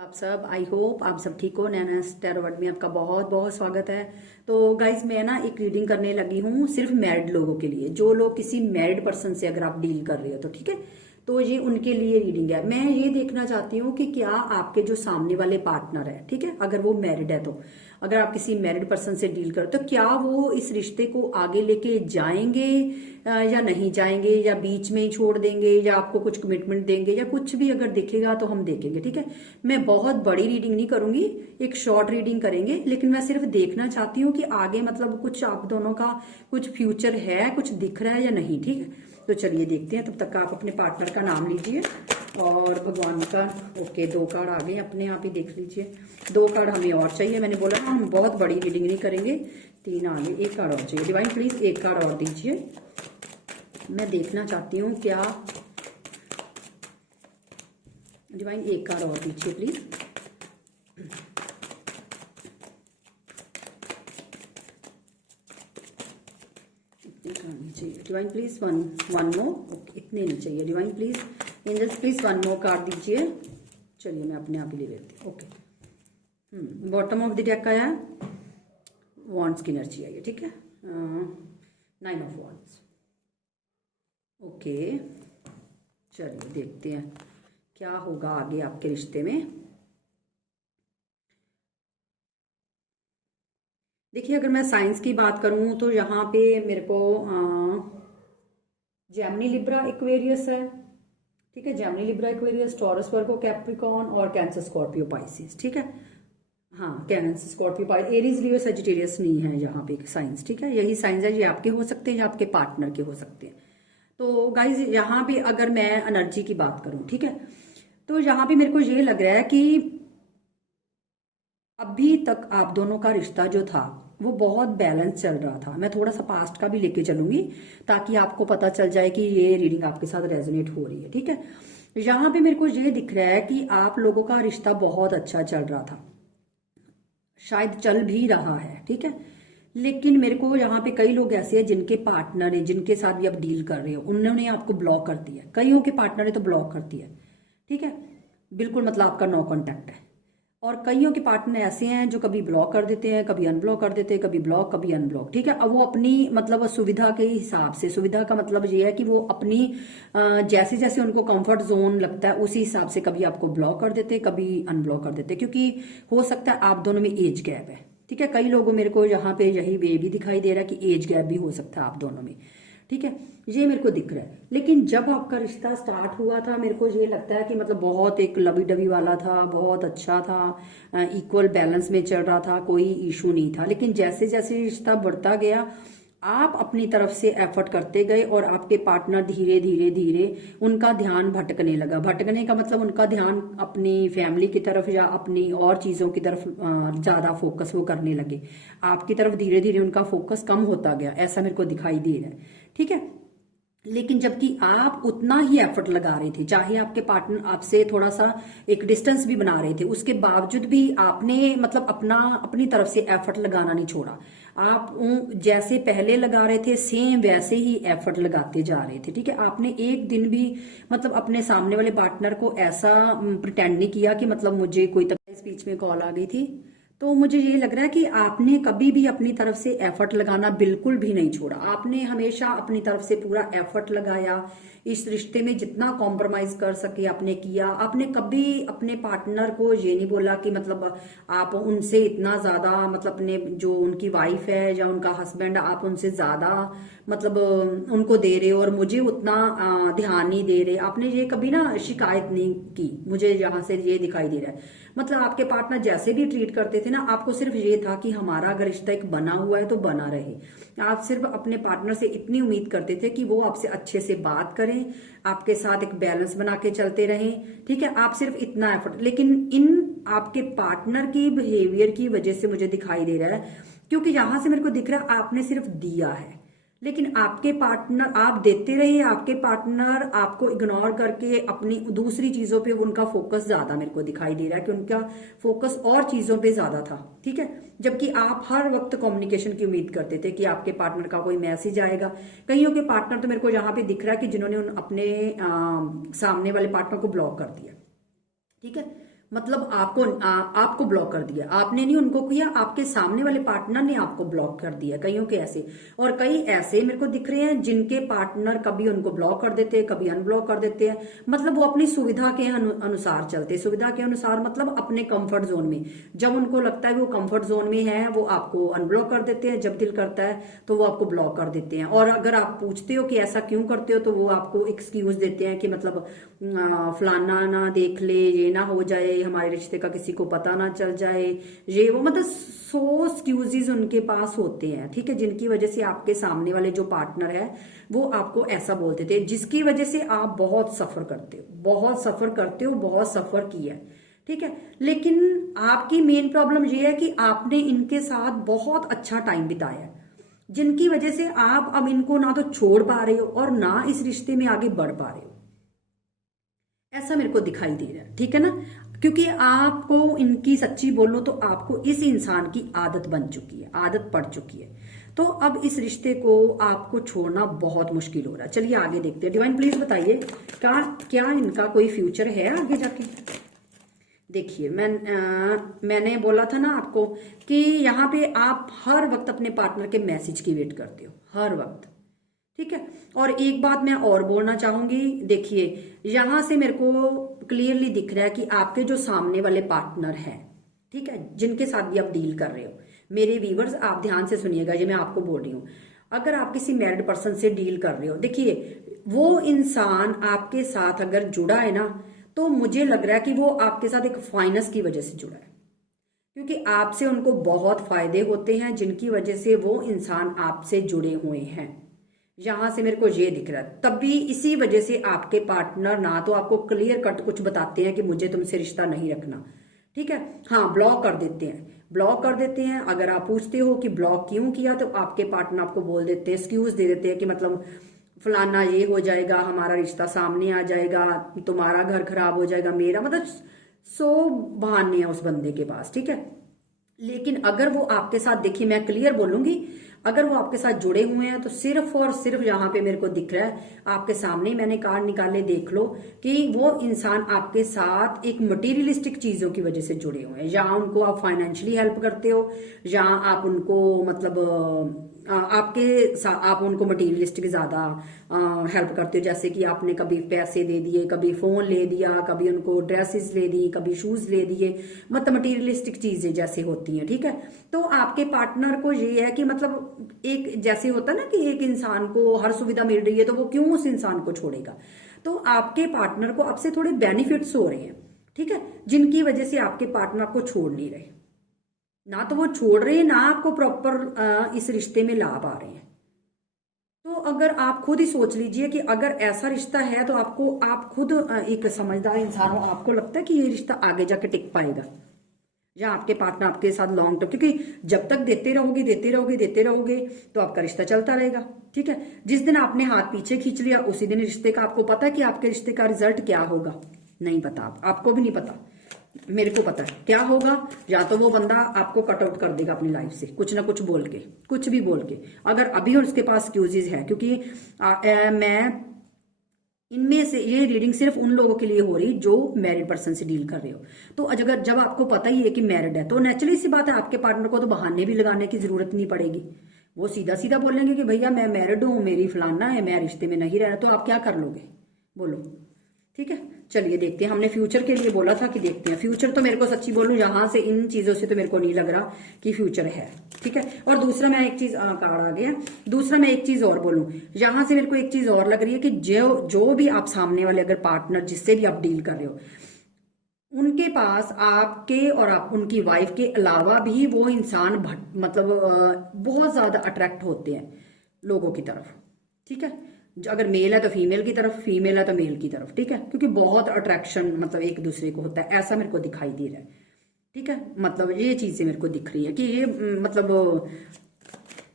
आप सब I hope आप सब ठीक हो। नैना टैरो वर्ल्ड में आपका बहुत बहुत स्वागत है। तो गाइज मैं ना एक रीडिंग करने लगी हूँ सिर्फ मैरिड लोगों के लिए। जो लोग किसी मैरिड पर्सन से अगर आप डील कर रहे हो तो ठीक है, तो ये उनके लिए रीडिंग है। मैं ये देखना चाहती हूँ कि क्या आपके जो सामने वाले पार्टनर है, ठीक है, अगर वो मैरिड है, तो अगर आप किसी मैरिड पर्सन से डील करो तो क्या वो इस रिश्ते को आगे लेके जाएंगे या नहीं जाएंगे, या बीच में ही छोड़ देंगे, या आपको कुछ कमिटमेंट देंगे, या कुछ भी अगर दिखेगा तो हम देखेंगे। ठीक है, मैं बहुत बड़ी रीडिंग नहीं करूंगी, एक शॉर्ट रीडिंग करेंगे, लेकिन मैं सिर्फ देखना चाहती हूँ कि आगे मतलब कुछ आप दोनों का कुछ फ्यूचर है, कुछ दिख रहा है या नहीं। ठीक है, तो चलिए देखते हैं। तब तक आप अपने पार्टनर का नाम लीजिए और भगवान का। ओके, 2 कार्ड आ गए, अपने आप ही देख लीजिए। 2 कार्ड हमें और चाहिए, मैंने बोला ना हम बहुत बड़ी रीडिंग नहीं करेंगे। 3 आ गए, 1 कार्ड और चाहिए। डिवाइन प्लीज 1 कार्ड और दीजिए, मैं देखना चाहती हूँ क्या। डिवाइन 1 कार्ड और दीजिए प्लीज। चाहिए divine please one more. Okay, इतने नहीं चाहिए divine please. Angels please 1 more card दीजिए। चलिए मैं अपने आप ही ले लेती हूँ। Okay, bottom of the deck आया है, वॉन्ड्स की एनर्जी आई है। ठीक है, 9 ऑफ वॉन्ड्स। ओके, चलिए देखते हैं क्या होगा आगे आपके रिश्ते में। देखिए, अगर मैं साइंस की बात करूं तो यहाँ पे मेरे को जेमिनी लिब्रा एक्वेरियस है। ठीक है, Gemini Libra Aquarius, Taurus Virgo Capricorn और कैंसर स्कॉर्पियो पाइसिस। ठीक है, हाँ, cancer Scorpio Pisces, Aries Leo Sagittarius नहीं है यहाँ पे साइंस। ठीक है, यही साइंस है, ये आपके हो सकते हैं या आपके पार्टनर के हो सकते हैं। तो गाइज यहाँ पे अगर मैं एनर्जी की बात करूं, ठीक है, तो यहाँ पे मेरे को ये लग रहा है कि अभी तक आप दोनों का रिश्ता जो था वो बहुत बैलेंस चल रहा था। मैं थोड़ा सा पास्ट का भी लेके चलूंगी ताकि आपको पता चल जाए कि ये रीडिंग आपके साथ रेजोनेट हो रही है। ठीक है, यहाँ पे मेरे को ये दिख रहा है कि आप लोगों का रिश्ता बहुत अच्छा चल रहा था, शायद चल भी रहा है। ठीक है, लेकिन मेरे को यहाँ पे कई लोग ऐसे हैं जिनके पार्टनर है, जिनके साथ भी आप डील कर रहे हो, उन्होंने आपको ब्लॉक कर दिया। कईयों के पार्टनर ने तो ब्लॉक कर दिया। ठीक है, बिल्कुल, मतलब आपका नो कांटेक्ट है। और कईयों के पार्टनर ऐसे हैं जो कभी ब्लॉक कर देते हैं, कभी अनब्लॉक कर देते हैं, कभी ब्लॉक कभी अनब्लॉक। ठीक है, अब वो अपनी मतलब सुविधा के हिसाब से, सुविधा का मतलब ये है कि वो अपनी जैसे जैसे उनको कंफर्ट जोन लगता है उसी हिसाब से कभी आपको ब्लॉक कर देते, कभी अनब्लॉक कर देते, क्योंकि हो सकता है आप दोनों में एज गैप है। ठीक है, कई लोगों मेरे को यहाँ पे यही वे भी दिखाई दे रहा है कि एज गैप भी हो सकता है आप दोनों में। ठीक है, ये मेरे को दिख रहा है। लेकिन जब आपका रिश्ता स्टार्ट हुआ था मेरे को ये लगता है कि मतलब बहुत एक लवी डवी वाला था, बहुत अच्छा था, इक्वल बैलेंस में चल रहा था, कोई इशू नहीं था। लेकिन जैसे जैसे रिश्ता बढ़ता गया आप अपनी तरफ से एफर्ट करते गए और आपके पार्टनर धीरे धीरे धीरे उनका ध्यान भटकने लगा। भटकने का मतलब उनका ध्यान अपनी फैमिली की तरफ या अपनी और चीजों की तरफ ज्यादा फोकस वो करने लगे। आपकी तरफ धीरे धीरे उनका फोकस कम होता गया, ऐसा मेरे को दिखाई दे रहा है। ठीक है, लेकिन जबकि आप उतना ही एफर्ट लगा रहे थे, चाहे आपके पार्टनर आपसे थोड़ा सा एक डिस्टेंस भी बना रहे थे, उसके बावजूद भी आपने मतलब अपनी तरफ से एफर्ट लगाना नहीं छोड़ा। आप जैसे पहले लगा रहे थे सेम वैसे ही एफर्ट लगाते जा रहे थे। ठीक है, आपने एक दिन भी मतलब अपने सामने वाले पार्टनर को ऐसा प्रिटेंड नहीं किया कि मतलब मुझे कोई तक। स्पीच में कॉल आ गई थी, तो मुझे ये लग रहा है कि आपने कभी भी अपनी तरफ से एफर्ट लगाना बिल्कुल भी नहीं छोड़ा। आपने हमेशा अपनी तरफ से पूरा एफर्ट लगाया, इस रिश्ते में जितना कॉम्प्रोमाइज कर सके आपने किया। आपने कभी अपने पार्टनर को ये नहीं बोला कि मतलब आप उनसे इतना ज्यादा मतलब अपने जो उनकी वाइफ है या उनका हस्बैंड आप उनसे ज्यादा मतलब उनको दे रहे हो और मुझे उतना ध्यान नहीं दे रहे। आपने ये कभी ना शिकायत नहीं की, मुझे यहाँ से ये दिखाई दे रहा है। मतलब आपके पार्टनर जैसे भी ट्रीट करते थे ना, आपको सिर्फ ये था कि हमारा अगर रिश्ता एक बना हुआ है तो बना रहे। आप सिर्फ अपने पार्टनर से इतनी उम्मीद करते थे कि वो आपसे अच्छे से बात करें, आपके साथ एक बैलेंस बना के चलते रहें। ठीक है, आप सिर्फ इतना एफर्ट, लेकिन इन आपके पार्टनर की बिहेवियर की वजह से मुझे दिखाई दे रहा है, क्योंकि यहां से मेरे को दिख रहा है आपने सिर्फ दिया है, लेकिन आपके पार्टनर आप देते रहे, आपके पार्टनर आपको इग्नोर करके अपनी दूसरी चीजों पे उनका फोकस ज्यादा मेरे को दिखाई दे रहा है कि उनका फोकस और चीजों पे ज्यादा था। ठीक है, जबकि आप हर वक्त कम्युनिकेशन की उम्मीद करते थे कि आपके पार्टनर का कोई मैसेज आएगा। कईयों के पार्टनर तो मेरे को यहाँ पे दिख रहा है कि जिन्होंने अपने सामने वाले पार्टनर को ब्लॉक कर दिया। ठीक है, मतलब आपको ब्लॉक कर दिया, आपने नहीं उनको किया, आपके सामने वाले पार्टनर ने आपको ब्लॉक कर दिया। कईयों के ऐसे, और कई ऐसे मेरे को दिख रहे हैं जिनके पार्टनर कभी उनको ब्लॉक कर देते हैं, कभी अनब्लॉक कर देते हैं। मतलब वो अपनी सुविधा के अनुसार चलते हैं। सुविधा के अनुसार मतलब अपने कंफर्ट जोन में, जब उनको लगता है वो कंफर्ट जोन में है वो आपको अनब्लॉक कर देते हैं, जब दिल करता है तो वो आपको ब्लॉक कर देते हैं। और अगर आप पूछते हो कि ऐसा क्यों करते हो तो वो आपको एक्सक्यूज देते हैं कि मतलब फलाना ना देख ले, ये ना हो जाए, हमारे रिश्ते का किसी को पता ना चल जाए, ये वो, मतलब 100 एक्सक्यूजेज उनके पास होते हैं, ठीक है, जिनकी वजह से आपके सामने वाले जो पार्टनर है वो आपको ऐसा बोल देते हैं, जिसकी वजह से आप बहुत सफर करते हो, बहुत सफर करते हो, बहुत सफर किया है, ठीक है। लेकिन आपकी मेन प्रॉब्लम ये है कि आपने इनके साथ बहुत अच्छा टाइम बिताया है, जिनकी वजह से आप अब इनको ना तो छोड़ पा रहे हो और ना इस रिश्ते में आगे बढ़ पा रहे हो। ऐसा मेरे को दिखाई दे रहा है, ठीक है ना। क्योंकि आपको इनकी सच्ची बोलो तो आपको इस इंसान की आदत बन चुकी है, आदत पड़ चुकी है। तो अब इस रिश्ते को आपको छोड़ना बहुत मुश्किल हो रहा है। चलिए आगे देखते हैं। डिवाइन प्लीज बताइए क्या इनका कोई फ्यूचर है आगे जाके। देखिए मैंने बोला था ना आपको कि यहाँ पे आप हर वक्त अपने पार्टनर के मैसेज की वेट करते हो, हर वक्त, ठीक है। और एक बात मैं और बोलना चाहूंगी, देखिए यहां से मेरे को क्लियरली दिख रहा है कि आपके जो सामने वाले पार्टनर हैं, ठीक है, जिनके साथ भी आप डील कर रहे हो, मेरे व्यूवर्स आप ध्यान से सुनिएगा, ये मैं आपको बोल रही हूँ। अगर आप किसी मैरिड पर्सन से डील कर रहे हो, देखिए वो इंसान आपके साथ अगर जुड़ा है ना, तो मुझे लग रहा है कि वो आपके साथ एक फाइनेंस की वजह से जुड़ा है, क्योंकि आपसे उनको बहुत फायदे होते हैं, जिनकी वजह से वो इंसान आपसे जुड़े हुए हैं। यहां से मेरे को ये दिख रहा है। तब भी इसी वजह से आपके पार्टनर ना तो आपको क्लियर कट कुछ बताते हैं कि मुझे तुमसे रिश्ता नहीं रखना, ठीक है, हाँ ब्लॉक कर देते हैं, ब्लॉक कर देते हैं। अगर आप पूछते हो कि ब्लॉक क्यों किया तो आपके पार्टनर आपको बोल देते हैं, एक्सक्यूज दे देते हैं कि मतलब फलाना ये हो जाएगा, हमारा रिश्ता सामने आ जाएगा, तुम्हारा घर खराब हो जाएगा, मेरा, मतलब 100 बहाने हैं उस बंदे के पास, ठीक है। लेकिन अगर वो आपके साथ, देखिए मैं क्लियर बोलूंगी, अगर वो आपके साथ जुड़े हुए हैं तो सिर्फ और सिर्फ यहाँ पे मेरे को दिख रहा है, आपके सामने मैंने कार्ड निकाले, देख लो कि वो इंसान आपके साथ एक मटेरियलिस्टिक चीजों की वजह से जुड़े हुए हैं। जहां उनको आप फाइनेंशियली हेल्प करते हो, जहां आप उनको मतलब आप उनको मटेरियलिस्टिक ज्यादा हेल्प करते हो, जैसे कि आपने कभी पैसे दे दिए, कभी फोन ले दिया, कभी उनको ड्रेसेस ले दी, कभी शूज ले दिए, मतलब मटेरियलिस्टिक चीजें जैसे होती हैं, ठीक है। तो आपके पार्टनर को ये है कि मतलब एक जैसे होता है ना कि एक इंसान को हर सुविधा मिल रही है तो वो क्यों उस इंसान को छोड़ेगा। तो आपके पार्टनर को आपसे थोड़े बेनिफिट्स हो रहे हैं, ठीक है, जिनकी वजह से आपके पार्टनर आपको छोड़ नहीं रहे, ना तो वो छोड़ रहे हैं, ना आपको प्रॉपर इस रिश्ते में ला पा रहे हैं। तो अगर आप खुद ही सोच लीजिए कि अगर ऐसा रिश्ता है तो आप खुद एक समझदार इंसान हो, आपको लगता है कि ये रिश्ता आगे जाके टिक पाएगा, या आपके पार्टनर आपके साथ लॉन्ग टर्म, क्योंकि जब तक देते रहोगे देते रहोगे देते रहोगे तो आपका रिश्ता चलता रहेगा, ठीक है। जिस दिन आपने हाथ पीछे खींच लिया उसी दिन रिश्ते का, आपको पता है कि आपके रिश्ते का रिजल्ट क्या होगा, नहीं पता, आपको भी नहीं पता, मेरे को पता है क्या होगा। या तो वो बंदा आपको कट आउट कर देगा अपनी लाइफ से, कुछ ना कुछ बोल के, कुछ भी बोल के, अगर अभी उसके पास एक्सक्यूजेज है, क्योंकि मैं इनमें से ये रीडिंग सिर्फ उन लोगों के लिए हो रही जो मैरिड पर्सन से डील कर रहे हो। तो अगर जब आपको पता ही है कि मैरिड है तो नेचुरली सी बात है, आपके पार्टनर को तो बहाने भी लगाने की जरूरत नहीं पड़ेगी, वो सीधा सीधा बोलेंगे कि भैया मैं मैरिड हूं, मेरी फलाना है, मैं रिश्ते में नहीं रहना। तो आप क्या कर लोगे, बोलो, ठीक है। चलिए देखते हैं, हमने फ्यूचर के लिए बोला था कि देखते हैं फ्यूचर। तो मेरे को सच्ची बोलूं यहां से इन चीजों से तो मेरे को नहीं लग रहा कि फ्यूचर है, ठीक है। और दूसरा मैं एक चीज, कार्ड आ गया, दूसरा मैं एक चीज और बोलूं, यहां से मेरे को एक चीज और लग रही है कि जो भी आप सामने वाले अगर पार्टनर जिससे भी आप डील कर रहे हो, उनके पास आपके और आप उनकी वाइफ के अलावा भी वो इंसान मतलब बहुत ज्यादा अट्रैक्ट होते हैं लोगों की तरफ, ठीक है। अगर मेल है तो फीमेल की तरफ, फीमेल है तो मेल की तरफ, ठीक है, क्योंकि बहुत अट्रैक्शन मतलब एक दूसरे को होता है, ऐसा मेरे को दिखाई दे रहा है, ठीक है। मतलब ये चीजें मेरे को दिख रही है कि ये मतलब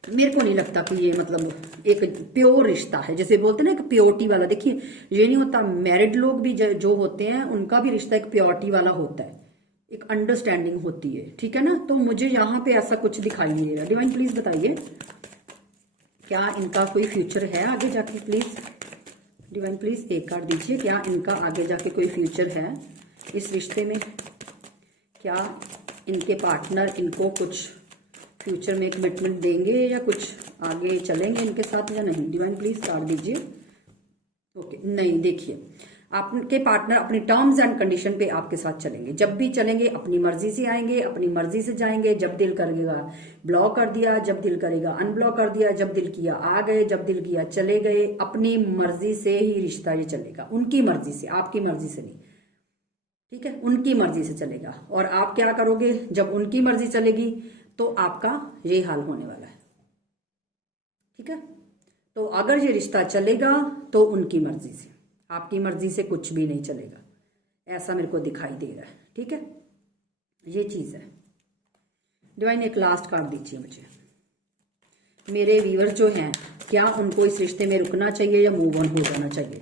मेरे को नहीं लगता कि ये मतलब एक प्योर रिश्ता है, जैसे बोलते हैं ना एक प्योरिटी वाला। देखिए ये नहीं होता, मैरिड लोग भी जो होते हैं उनका भी रिश्ता एक प्योरिटी वाला होता है, एक अंडरस्टैंडिंग होती है, ठीक है ना। तो मुझे यहाँ पे ऐसा कुछ दिखाई नहीं दे रहा। डिवाइन प्लीज बताइए क्या इनका कोई फ्यूचर है आगे जाके, प्लीज डिवाइन प्लीज एक कार्ड दीजिए, क्या इनका आगे जाके कोई फ्यूचर है इस रिश्ते में। क्या इनके पार्टनर इनको कुछ फ्यूचर में कमिटमेंट देंगे या कुछ आगे चलेंगे इनके साथ या नहीं? डिवाइन प्लीज कार्ड दीजिए। ओके, नहीं, देखिए आपके पार्टनर अपनी टर्म्स एंड कंडीशन पे आपके साथ चलेंगे। जब भी चलेंगे अपनी मर्जी से आएंगे, अपनी मर्जी से जाएंगे। जब दिल करेगा ब्लॉक कर दिया, जब दिल करेगा अनब्लॉक कर दिया, जब दिल किया आ गए, जब दिल किया चले गए। अपनी मर्जी से ही रिश्ता ये चलेगा, उनकी मर्जी से, आपकी मर्जी से नहीं, ठीक है? उनकी मर्जी से चलेगा। और आप क्या करोगे जब उनकी मर्जी चलेगी? तो आपका ये हाल होने वाला है, ठीक है? तो अगर ये रिश्ता चलेगा तो उनकी मर्जी से, आपकी मर्जी से कुछ भी नहीं चलेगा, ऐसा मेरे को दिखाई दे रहा है, ठीक है? ये चीज है। डिवाइन एक लास्ट कार्ड दीजिए मुझे। मेरे व्यूअर जो हैं, क्या उनको इस रिश्ते में रुकना चाहिए या मूव ऑन हो जाना चाहिए?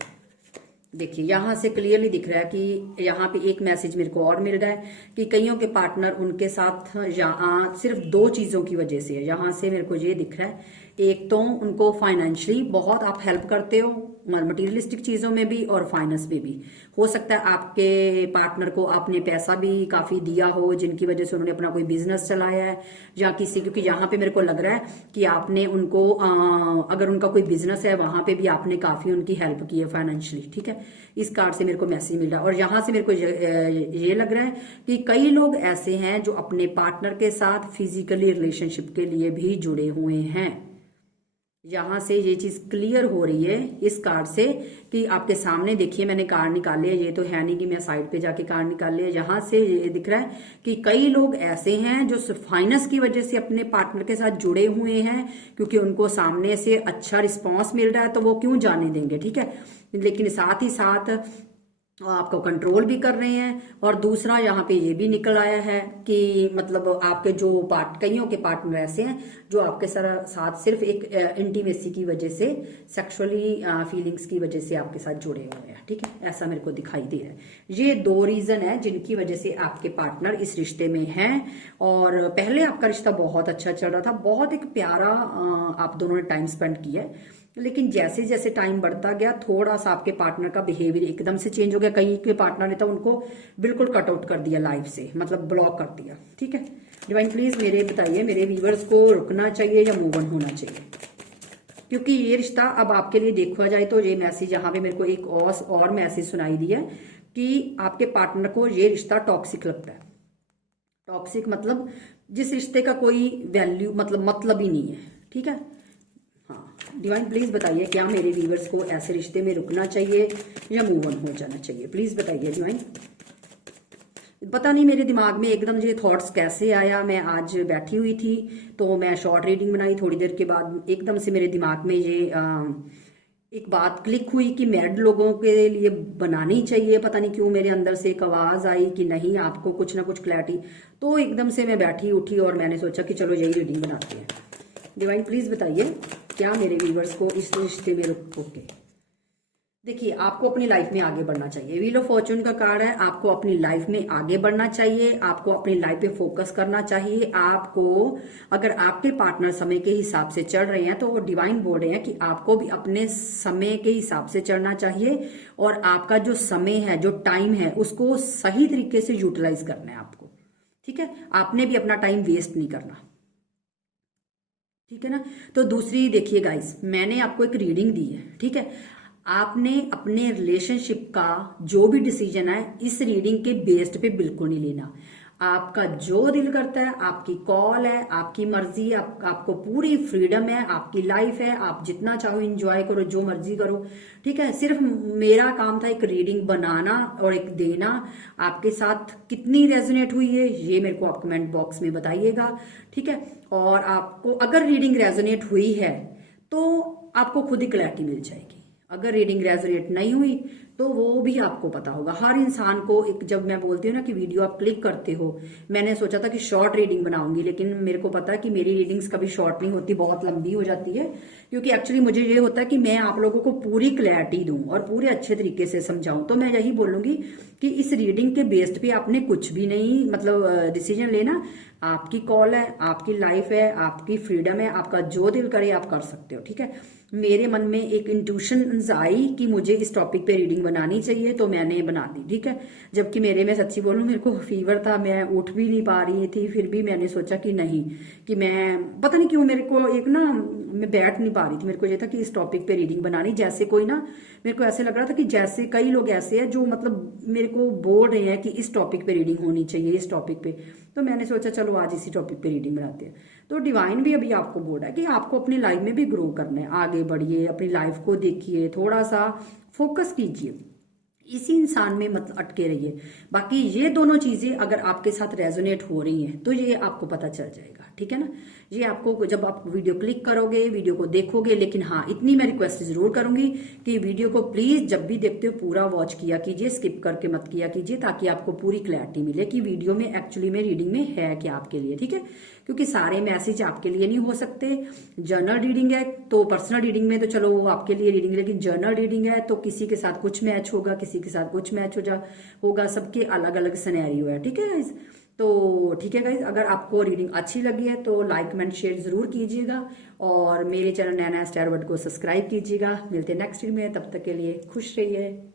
देखिए यहां से क्लियरली दिख रहा है कि यहाँ पे एक मैसेज मेरे को और मिल रहा है कि कईयों के पार्टनर उनके साथ यहाँ सिर्फ 2 चीजों की वजह से है। यहाँ से मेरे को ये दिख रहा है, एक तो उनको फाइनेंशियली बहुत आप हेल्प करते हो, मटेरियलिस्टिक चीजों में भी और फाइनेंस में भी। हो सकता है आपके पार्टनर को आपने पैसा भी काफी दिया हो, जिनकी वजह से उन्होंने अपना कोई बिजनेस चलाया है या किसी, क्योंकि यहाँ पे मेरे को लग रहा है कि आपने उनको अगर उनका कोई बिजनेस है वहां पे भी आपने काफी उनकी हेल्प की है फाइनेंशियली, ठीक है? इस कार्ड से मेरे को मैसेज मिल रहा है। और यहां से मेरे को ये लग रहा है कि कई लोग ऐसे हैं जो अपने पार्टनर के साथ फिजिकली रिलेशनशिप के लिए भी जुड़े हुए हैं। यहां से ये चीज क्लियर हो रही है इस कार्ड से कि आपके सामने देखिए मैंने कार्ड निकाले, ये तो है नहीं कि मैं साइड पे जाके कार्ड निकाल लिया। यहां से ये दिख रहा है कि कई लोग ऐसे हैं जो फाइनेंस की वजह से अपने पार्टनर के साथ जुड़े हुए हैं, क्योंकि उनको सामने से अच्छा रिस्पॉन्स मिल रहा है तो वो क्यों जाने देंगे, ठीक है? लेकिन साथ ही साथ आपको कंट्रोल भी कर रहे हैं। और दूसरा यहाँ पे ये भी निकल आया है कि मतलब आपके जो कईयों के पार्टनर ऐसे हैं जो आपके साथ सिर्फ एक इंटीमेसी की वजह से, सेक्सुअली फीलिंग्स की वजह से आपके साथ जुड़े हुए हैं, ठीक है? ऐसा मेरे को दिखाई दे रहा है। ये 2 रीजन है जिनकी वजह से आपके पार्टनर इस रिश्ते में हैं। और पहले आपका रिश्ता बहुत अच्छा चल रहा था, बहुत एक प्यारा आप दोनों ने टाइम स्पेंड किया है। लेकिन जैसे जैसे टाइम बढ़ता गया थोड़ा सा आपके पार्टनर का बिहेवियर एकदम से चेंज हो गया। कई के पार्टनर ने तो उनको बिल्कुल कट आउट कर दिया लाइफ से, मतलब ब्लॉक कर दिया, ठीक है? डिवाइन प्लीज मेरे बताइए, मेरे व्यूअर्स को रुकना चाहिए या मूव ऑन होना चाहिए? क्योंकि ये रिश्ता अब आपके लिए देखा जाए तो ये मैसेज यहाँ पे मेरे को एक और मैसेज सुनाई दिया कि आपके पार्टनर को ये रिश्ता टॉक्सिक लगता है। टॉक्सिक मतलब जिस रिश्ते का कोई वैल्यू मतलब ही नहीं है, ठीक है? हाँ, डिवाइन प्लीज बताइए क्या मेरे व्यूअर्स को ऐसे रिश्ते में रुकना चाहिए या मूव ऑन हो जाना चाहिए? प्लीज बताइए डिवाइन। पता नहीं मेरे दिमाग में एकदम ये थॉट्स कैसे आया। मैं आज बैठी हुई थी तो मैं शॉर्ट रीडिंग बनाई, थोड़ी देर के बाद एकदम से मेरे दिमाग में ये एक बात क्लिक हुई कि मैरिड लोगों के लिए बनानी चाहिए। पता नहीं क्यों मेरे अंदर से एक आवाज आई कि नहीं, आपको कुछ ना कुछ क्लैरिटी। तो एकदम से मैं बैठी उठी और मैंने सोचा कि चलो यही रीडिंग बनाते हैं। डिवाइन प्लीज बताइए क्या मेरे व्यूअर्स को इस रिश्ते में रुकोगे? देखिए आपको अपनी लाइफ में आगे बढ़ना चाहिए। व्हील ऑफ फॉर्चून का कार्ड है, आपको अपनी लाइफ में आगे बढ़ना चाहिए, आपको अपनी लाइफ पे फोकस करना चाहिए। आपको अगर आपके पार्टनर समय के हिसाब से चल रहे हैं तो डिवाइन बोल रहे हैं कि आपको भी अपने समय के हिसाब से चलना चाहिए और आपका जो समय है, जो टाइम है, उसको सही तरीके से यूटिलाइज करना है आपको, ठीक है? आपने भी अपना टाइम वेस्ट नहीं करना, ठीक है ना? तो दूसरी देखिए गाइस, मैंने आपको एक रीडिंग दी है, ठीक है? आपने अपने रिलेशनशिप का जो भी डिसीजन है इस रीडिंग के बेस्ड पे बिल्कुल नहीं लेना। आपका जो दिल करता है, आपकी कॉल है, आपकी मर्जी, आपको पूरी फ्रीडम है, आपकी लाइफ है, आप जितना चाहो एंजॉय करो, जो मर्जी करो, ठीक है? सिर्फ मेरा काम था एक रीडिंग बनाना और एक देना। आपके साथ कितनी रेजोनेट हुई है ये मेरे को आप कमेंट बॉक्स में बताइएगा, ठीक है? और आपको अगर रीडिंग रेजोनेट हुई है तो आपको खुद ही क्लैरिटी मिल जाएगी। अगर रीडिंग रेजोनेट नहीं हुई तो वो भी आपको पता होगा। हर इंसान को एक, जब मैं बोलती हूँ ना कि वीडियो आप क्लिक करते हो, मैंने सोचा था कि शॉर्ट रीडिंग बनाऊंगी, लेकिन मेरे को पता है कि मेरी रीडिंग्स कभी शॉर्ट नहीं होती, बहुत लंबी हो जाती है। क्योंकि एक्चुअली मुझे ये होता है कि मैं आप लोगों को पूरी क्लैरिटी दूं और पूरे अच्छे तरीके से समझाऊं। तो मैं यही बोलूंगी कि इस रीडिंग के बेस्ड पे आपने कुछ भी नहीं मतलब डिसीजन लेना। आपकी कॉल है, आपकी लाइफ है, आपकी फ्रीडम है, आपका जो दिल करे आप कर सकते हो, ठीक है। मेरे मन में एक इंट्यूशन आई कि मुझे इस टॉपिक पे रीडिंग बनानी चाहिए, तो मैंने बना दी, ठीक है। जबकि मैं सच्ची बोलूं, मेरे को फीवर था, मैं उठ भी नहीं पा रही थी, फिर भी मैंने सोचा कि नहीं, कि मैं पता नहीं क्यों मेरे को एक ना, मैं बैठ नहीं पा रही थी, मेरे को ये था कि इस टॉपिक पे रीडिंग बनानी, जैसे कोई ना, मेरे को ऐसे लग रहा था कि जैसे कई लोग ऐसे हैं जो मतलब मेरे को बोल रहे हैं कि इस टॉपिक पे रीडिंग होनी चाहिए, इस टॉपिक पे। तो मैंने सोचा चलो आज इसी टॉपिक पे रीडिंग बनाते हैं। तो डिवाइन भी अभी आपको बोल रहा है कि आपको अपनी लाइफ में भी ग्रो करना है, आगे बढ़िए, अपनी लाइफ को देखिए, थोड़ा सा फोकस कीजिए, इसी इंसान में मत अटके रहिए। बाकी ये दोनों चीजें अगर आपके साथ रेजोनेट हो रही हैं तो ये आपको पता चल जाएगा, ठीक है ना। ये आपको जब आप वीडियो क्लिक करोगे, वीडियो को देखोगे, लेकिन हाँ इतनी मैं रिक्वेस्ट जरूर करूंगी कि वीडियो को प्लीज जब भी देखते हो पूरा वॉच किया कीजिए, स्किप करके मत किया कीजिए, ताकि आपको पूरी क्लैरिटी मिले कि वीडियो में एक्चुअली में रीडिंग में है क्या आपके लिए, ठीक है। क्योंकि सारे मैसेज आपके लिए नहीं हो सकते। जर्नल रीडिंग है तो पर्सनल रीडिंग में तो चलो वो आपके लिए रीडिंग, लेकिन जर्नल रीडिंग है तो किसी के साथ कुछ मैच होगा, किसी के साथ कुछ मैच होगा, सबके अलग अलग सिनेरियो है, ठीक है गाइज। तो ठीक है गाइज, अगर आपको रीडिंग अच्छी लगी है तो लाइक कमेंट शेयर जरूर कीजिएगा, और मेरे चैनल नैना स्टारवर्ड को सब्सक्राइब कीजिएगा। मिलते हैं नेक्स्ट वीडियो में, तब तक के लिए खुश रहिए।